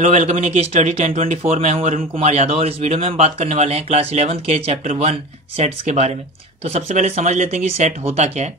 Hello, welcome in की study 1024। मैं हूं अरुण कुमार यादव और इस वीडियो में हम बात करने वाले हैं क्लास 11th के चैप्टर 1 सेट्स के बारे में। तो सबसे पहले समझ लेते हैं कि सेट होता क्या है।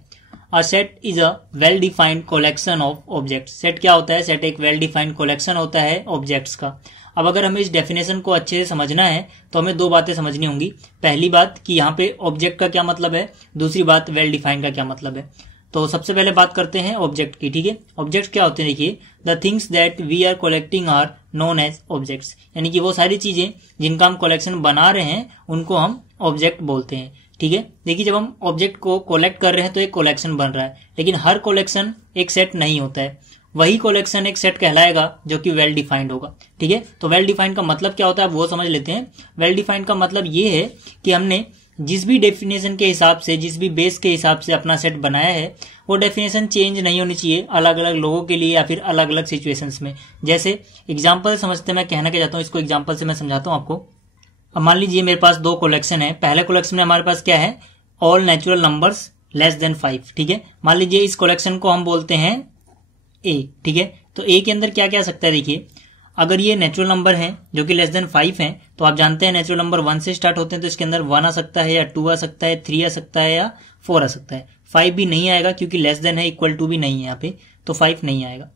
A set is a well defined collection of objects. Set क्या होता है? सेट एक वेल डिफाइंड कलेक्शन होता है ऑब्जेक्ट्स का। अब अगर हमें इस डेफिनेशन को अच्छे से समझना है तो हमें दो बातें समझनी होंगी। पहली बात कि यहाँ पे ऑब्जेक्ट का क्या मतलब है, दूसरी बात वेल डिफाइंड का क्या मतलब है। तो सबसे पहले बात करते हैं ऑब्जेक्ट की। ठीक है, ऑब्जेक्ट क्या होते हैं? देखिए, the things that we are collecting are known as objects. यानी कि वो सारी चीजें जिनका हम कलेक्शन बना रहे हैं उनको हम ऑब्जेक्ट बोलते हैं। ठीक है, देखिए जब हम ऑब्जेक्ट को कलेक्ट कर रहे हैं तो एक कलेक्शन बन रहा है, लेकिन हर कलेक्शन एक सेट नहीं होता है। वही कलेक्शन एक सेट कहलाएगा जो कि वेल डिफाइंड होगा। ठीक है, तो वेल डिफाइंड का मतलब क्या होता है वो समझ लेते हैं। वेल डिफाइंड का मतलब ये है कि हमने जिस भी डेफिनेशन के हिसाब से, जिस भी बेस के हिसाब से अपना सेट बनाया है, वो डेफिनेशन चेंज नहीं होनी चाहिए अलग अलग लोगों के लिए या फिर अलग अलग सिचुएशंस में। जैसे एग्जांपल समझते हैं, मैं कहना क्या चाहता हूँ इसको एग्जांपल से मैं समझाता हूँ आपको। अब मान लीजिए मेरे पास दो कलेक्शन है। पहले कलेक्शन में हमारे पास क्या है? All natural numbers less than 5। ठीक है, मान लीजिए इस कलेक्शन को हम बोलते हैं ए। ठीक है, तो ए के अंदर क्या क्या आ सकता है? देखिए, अगर ये नेचुरल नंबर है जो कि लेस देन 5 है, तो आप जानते हैं नेचुरल नंबर 1 से स्टार्ट होते हैं, तो इसके अंदर 1 आ सकता है या 2 आ सकता है, 3 आ सकता है या 4 आ सकता है। 5 भी नहीं आएगा क्योंकि लेस देन है, इक्वल टू भी नहीं है यहाँ पे, तो 5 नहीं आएगा।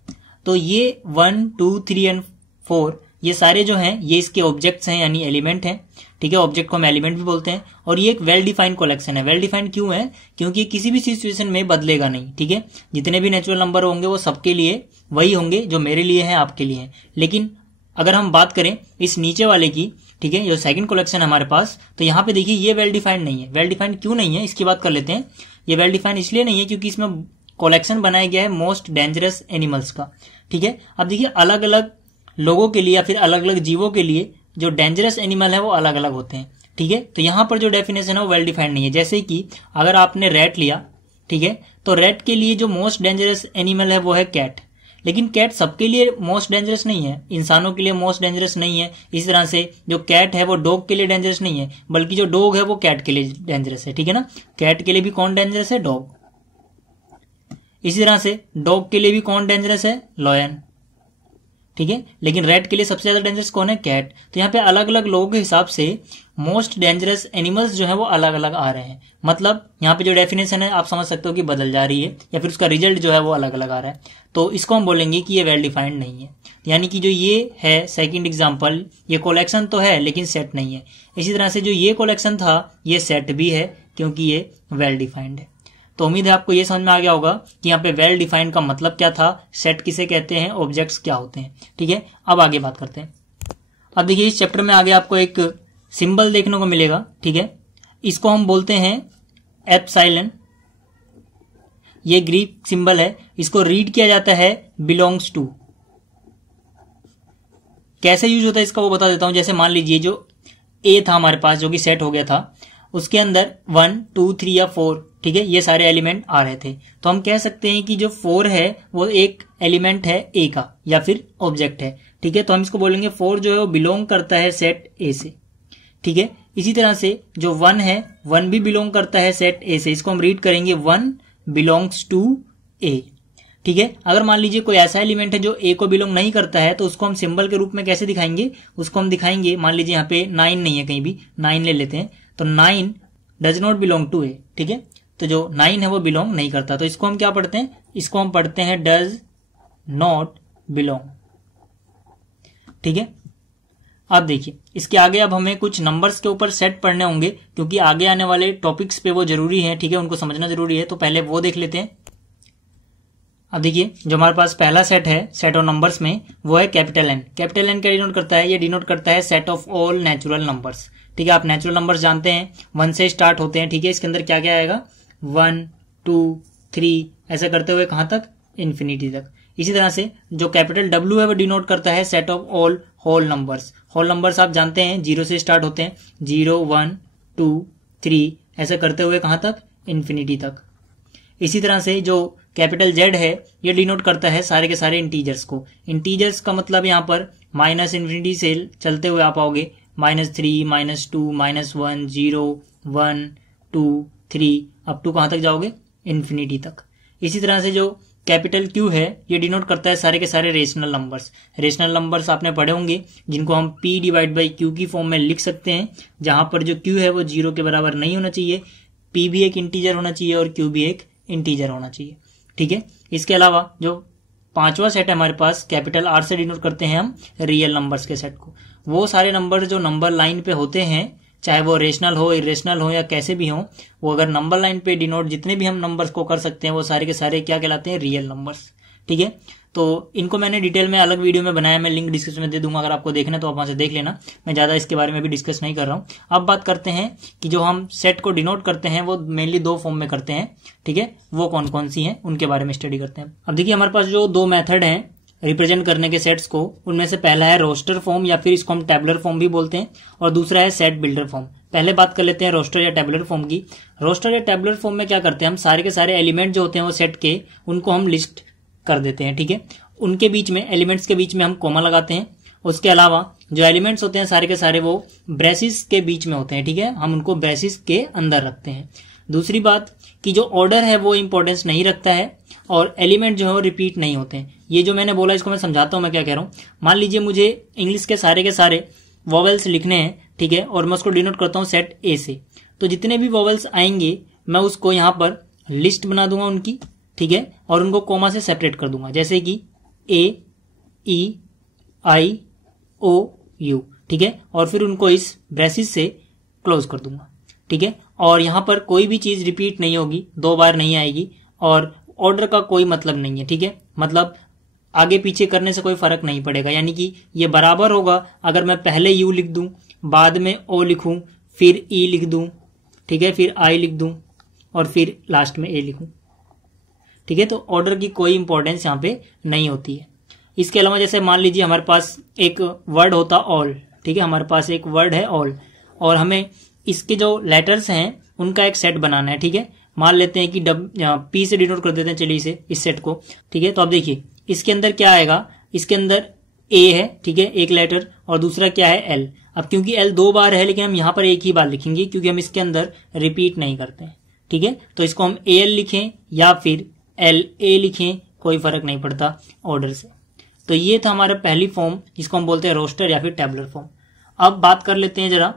तो ये 1, 2, 3 एंड 4 ये सारे जो हैं ये इसके ऑब्जेक्ट्स हैं, यानी एलिमेंट हैं। ठीक है, ऑब्जेक्ट को हम एलिमेंट भी बोलते हैं। और ये एक वेल डिफाइंड कलेक्शन है। वेल डिफाइंड क्यों है? क्योंकि किसी भी सिचुएशन में बदलेगा नहीं। ठीक है, जितने भी नेचुरल नंबर होंगे वो सबके लिए वही होंगे जो मेरे लिए है, आपके लिए है। लेकिन अगर हम बात करें इस नीचे वाले की, ठीक है, जो सेकंड कलेक्शन है हमारे पास, तो यहाँ पे देखिए ये वेल डिफाइंड नहीं है। वेल डिफाइंड क्यों नहीं है इसकी बात कर लेते हैं। ये वेल डिफाइंड इसलिए नहीं है क्योंकि इसमें कलेक्शन बनाया गया है मोस्ट डेंजरस एनिमल्स का। ठीक है, अब देखिए अलग अलग लोगों के लिए या फिर अलग अलग जीवों के लिए जो डेंजरस एनिमल है वो अलग अलग होते हैं। ठीक है, तो यहाँ पर जो डेफिनेशन है वो वेल डिफाइंड नहीं है। जैसे कि अगर आपने रैट लिया, ठीक है, तो रैट के लिए जो मोस्ट डेंजरस एनिमल है वो है कैट। लेकिन कैट सबके लिए मोस्ट डेंजरस नहीं है, इंसानों के लिए मोस्ट डेंजरस नहीं है। इस तरह से जो कैट है वो डॉग के लिए डेंजरस नहीं है, बल्कि जो डॉग है वो कैट के लिए डेंजरस है। ठीक है ना, कैट के लिए भी कौन डेंजरस है? डॉग। इसी तरह से डॉग के लिए भी कौन डेंजरस है? लॉयन। ठीक है, लेकिन रैट के लिए सबसे ज्यादा डेंजरस कौन है? कैट। तो यहाँ पे अलग अलग लोगों के हिसाब से मोस्ट डेंजरस एनिमल्स जो है वो अलग अलग आ रहे हैं। मतलब यहाँ पे जो डेफिनेशन है आप समझ सकते हो कि बदल जा रही है या फिर उसका रिजल्ट जो है वो अलग अलग आ रहा है। तो इसको हम बोलेंगे कि ये वेल डिफाइंड नहीं है। यानी कि जो ये है सेकंड एग्जांपल, ये कलेक्शन तो है लेकिन सेट नहीं है। इसी तरह से जो ये कलेक्शन था ये सेट भी है क्योंकि ये वेल डिफाइंड है। तो उम्मीद है आपको ये समझ में आ गया होगा कि यहाँ पे वेल डिफाइंड का मतलब क्या था, सेट किसे कहते हैं, ऑब्जेक्ट्स क्या होते हैं। ठीक है, अब आगे बात करते हैं। अब देखिए इस चैप्टर में आगे आपको एक सिंबल देखने को मिलेगा। ठीक है, इसको हम बोलते हैं एप्सिलॉन। ये ग्रीक सिंबल है, इसको रीड किया जाता है बिलोंग्स टू। कैसे यूज होता है इसका वो बता देता हूं। जैसे मान लीजिए जो ए था हमारे पास जो कि सेट हो गया था, उसके अंदर 1, 2, 3 या 4, ठीक है, ये सारे एलिमेंट आ रहे थे। तो हम कह सकते हैं कि जो 4 है वो एक एलिमेंट है ए का या फिर ऑब्जेक्ट है। ठीक है, तो हम इसको बोलेंगे 4 जो है वो बिलोंग करता है सेट ए से। ठीक है, इसी तरह से जो 1 है, 1 भी बिलोंग करता है सेट ए से। इसको हम रीड करेंगे 1 बिलोंग्स टू ए। ठीक है, अगर मान लीजिए कोई ऐसा एलिमेंट है जो ए को बिलोंग नहीं करता है तो उसको हम सिंबल के रूप में कैसे दिखाएंगे? उसको हम दिखाएंगे, मान लीजिए यहाँ पे 9 नहीं है, कहीं भी 9 ले लेते हैं, तो 9 डज नॉट बिलोंग टू ए। ठीक है, तो जो 9 है वो बिलोंग नहीं करता, तो इसको हम क्या पढ़ते हैं? इसको हम पढ़ते हैं डज नॉट बिलोंग। ठीक है, अब देखिए इसके आगे अब हमें कुछ नंबर्स के ऊपर सेट पढ़ने होंगे क्योंकि आगे आने वाले टॉपिक्स पे वो जरूरी है। ठीक है, उनको समझना जरूरी है, तो पहले वो देख लेते हैं। अब देखिए जो हमारे पास पहला सेट है सेट ऑफ नंबर्स में, वो है कैपिटल एन। कैपिटल एन क्या डिनोट करता है? ये डिनोट करता है set of all natural numbers. ठीक है, आप नेचुरल नंबर्स जानते हैं 1 से स्टार्ट होते हैं। ठीक है, इसके अंदर क्या क्या आएगा? 1, 2, 3 ऐसा करते हुए कहां तक? इन्फिनिटी तक। इसी तरह से जो कैपिटल डब्ल्यू है वो डिनोट करता है set of all whole numbers. Whole numbers आप जानते हैं 0 से स्टार्ट होते हैं, 0, 1, 2, 3 ऐसा करते हुए कहां तक? इन्फिनिटी तक। इसी तरह से जो कैपिटल जेड है ये डिनोट करता है सारे के सारे इंटीजर्स को। इंटीजर्स का मतलब यहाँ पर माइनस इन्फिनिटी से चलते हुए आप आओगे -3, -2, -1, 0, 1, 2, 3 अप टू कहां तक जाओगे? इन्फिनिटी तक। इसी तरह से जो कैपिटल क्यू है ये डिनोट करता है सारे के सारे रेशनल नंबर्स। रेशनल नंबर्स आपने पढ़े होंगे जिनको हम p डिवाइड बाई क्यू की फॉर्म में लिख सकते हैं, जहां पर जो q है वो 0 के बराबर नहीं होना चाहिए, p भी एक इंटीजर होना चाहिए और q भी एक इंटीजर होना चाहिए। ठीक है, इसके अलावा जो पांचवा सेट है हमारे पास, कैपिटल R से डिनोट करते हैं हम रियल नंबर्स के सेट को। वो सारे नंबर जो नंबर लाइन पे होते हैं, चाहे वो रेशनल हो, इरेशनल हो या कैसे भी हो, वो अगर नंबर लाइन पे डिनोट जितने भी हम नंबर्स को कर सकते हैं वो सारे के सारे क्या कहलाते हैं, रियल नंबर्स। ठीक है, तो इनको मैंने डिटेल में अलग वीडियो में बनाया, मैं लिंक डिस्क्रिप्शन में दे दूंगा, अगर आपको देखना है तो आप वहां से देख लेना। मैं ज्यादा इसके बारे में भी डिस्कस नहीं कर रहा हूँ। अब बात करते हैं कि जो हम सेट को डिनोट करते हैं वो मेनली दो फॉर्म में करते हैं। ठीक है, वो कौन कौन सी हैं उनके बारे में स्टडी करते हैं। अब देखिए हमारे पास जो दो मेथड हैं रिप्रेजेंट करने के सेट्स को, उनमें से पहला है रोस्टर फॉर्म या फिर इसको हम टेबुलर फॉर्म भी बोलते हैं, और दूसरा है सेट बिल्डर फॉर्म। पहले बात कर लेते हैं रोस्टर या टेबुलर फॉर्म की। रोस्टर या टेबुलर फॉर्म में क्या करते हैं, हम सारे के सारे एलिमेंट जो होते हैं वो सेट के, उनको हम लिस्ट कर देते हैं। ठीक है, उनके बीच में, एलिमेंट्स के बीच में हम कॉमा लगाते हैं। उसके अलावा जो एलिमेंट्स होते हैं सारे के सारे वो ब्रेसिस के बीच में होते हैं। ठीक है, हम उनको ब्रेसिस के अंदर रखते हैं। दूसरी बात कि जो ऑर्डर है वो इंपॉर्टेंस नहीं रखता है और एलिमेंट जो है वो रिपीट नहीं होते हैं। ये जो मैंने बोला इसको मैं समझाता हूं मैं क्या कह रहा हूं। मान लीजिए मुझे इंग्लिश के सारे वॉवेल्स लिखने हैं, ठीक है, और मैं उसको डिनोट करता हूं सेट ए से, तो जितने भी वॉवेल्स आएंगे मैं उसको यहां पर लिस्ट बना दूंगा उनकी। ठीक है, और उनको कोमा से सेपरेट कर दूंगा, जैसे कि ए, ई, आई, ओ, यू। ठीक है, और फिर उनको इस ब्रेसिस से क्लोज कर दूंगा। ठीक है, और यहां पर कोई भी चीज रिपीट नहीं होगी, दो बार नहीं आएगी, और ऑर्डर का कोई मतलब नहीं है। ठीक है, मतलब आगे पीछे करने से कोई फर्क नहीं पड़ेगा, यानी कि ये बराबर होगा अगर मैं पहले यू लिख दूं, बाद में ओ लिखूं, फिर ई लिख दूं, ठीक है, फिर आई लिख दूं और फिर लास्ट में ए लिखूं। ठीक है, तो ऑर्डर की कोई इंपॉर्टेंस यहां पे नहीं होती है। इसके अलावा जैसे मान लीजिए हमारे पास एक वर्ड होता ऑल। ठीक है, हमारे पास एक वर्ड है ऑल और हमें इसके जो लेटर्स हैं उनका एक सेट बनाना है। ठीक है, मान लेते हैं कि पी से डिनोट कर देते हैं, चलिए इसे, इस सेट को। ठीक है, तो अब देखिए इसके अंदर क्या आएगा, इसके अंदर ए है, ठीक है, एक लेटर, और दूसरा क्या है, एल। अब क्योंकि एल दो बार है लेकिन हम यहां पर एक ही बार लिखेंगे क्योंकि हम इसके अंदर रिपीट नहीं करते हैं। ठीक है, तो इसको हम ए एल लिखें या फिर एल ए लिखें, कोई फर्क नहीं पड़ता ऑर्डर से। तो ये था हमारा पहली फॉर्म जिसको हम बोलते हैं रोस्टर या फिर टेबुलर फॉर्म। अब बात कर लेते हैं जरा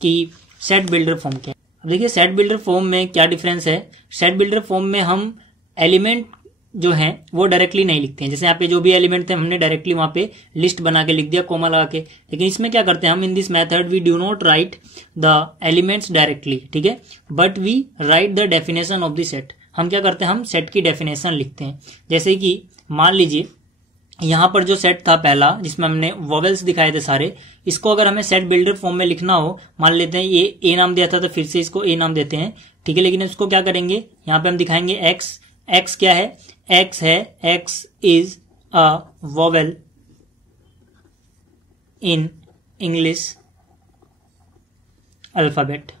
कि सेट बिल्डर फॉर्म क्या है। अब देखिए सेट बिल्डर फॉर्म में क्या डिफरेंस है। सेट बिल्डर फॉर्म में हम एलिमेंट जो है वो डायरेक्टली नहीं लिखते हैं, जैसे यहाँ पे जो भी एलिमेंट थे हमने डायरेक्टली वहां पे लिस्ट बना के लिख दिया कोमा लगा के। लेकिन इसमें क्या करते हैं हम, in this method we do not write the elements directly, ठीक है, but we write the definition of the set. हम क्या करते हैं, हम सेट की डेफिनेशन लिखते हैं। जैसे कि मान लीजिए यहां पर जो सेट था पहला जिसमें हमने वॉवेल्स दिखाए थे सारे, इसको अगर हमें सेट बिल्डर फॉर्म में लिखना हो, मान लेते हैं ये ए नाम दिया था तो फिर से इसको ए नाम देते हैं। ठीक है, लेकिन इसको क्या करेंगे, यहाँ पे हम दिखाएंगे एक्स। एक्स क्या है, एक्स है, x is a vowel in English alphabet.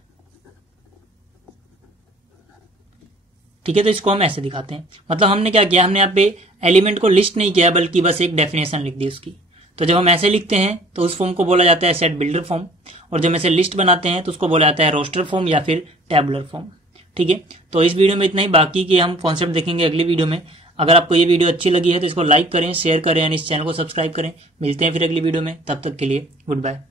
ठीक है, तो इसको हम ऐसे दिखाते हैं। मतलब हमने क्या किया, हमने यहाँ पे एलिमेंट को लिस्ट नहीं किया बल्कि बस एक डेफिनेशन लिख दी उसकी। तो जब हम ऐसे लिखते हैं तो उस फॉर्म को बोला जाता है सेट बिल्डर फॉर्म, और जब ऐसे लिस्ट बनाते हैं तो उसको बोला जाता है रोस्टर फॉर्म या फिर टेबुलर फॉर्म। ठीक है, तो इस वीडियो में इतना ही, बाकी की हम कॉन्सेप्ट देखेंगे अगली वीडियो में। अगर आपको ये वीडियो अच्छी लगी है तो इसको लाइक करें, शेयर करें और इस चैनल को सब्सक्राइब करें। मिलते हैं फिर अगली वीडियो में, तब तक के लिए गुड बाय।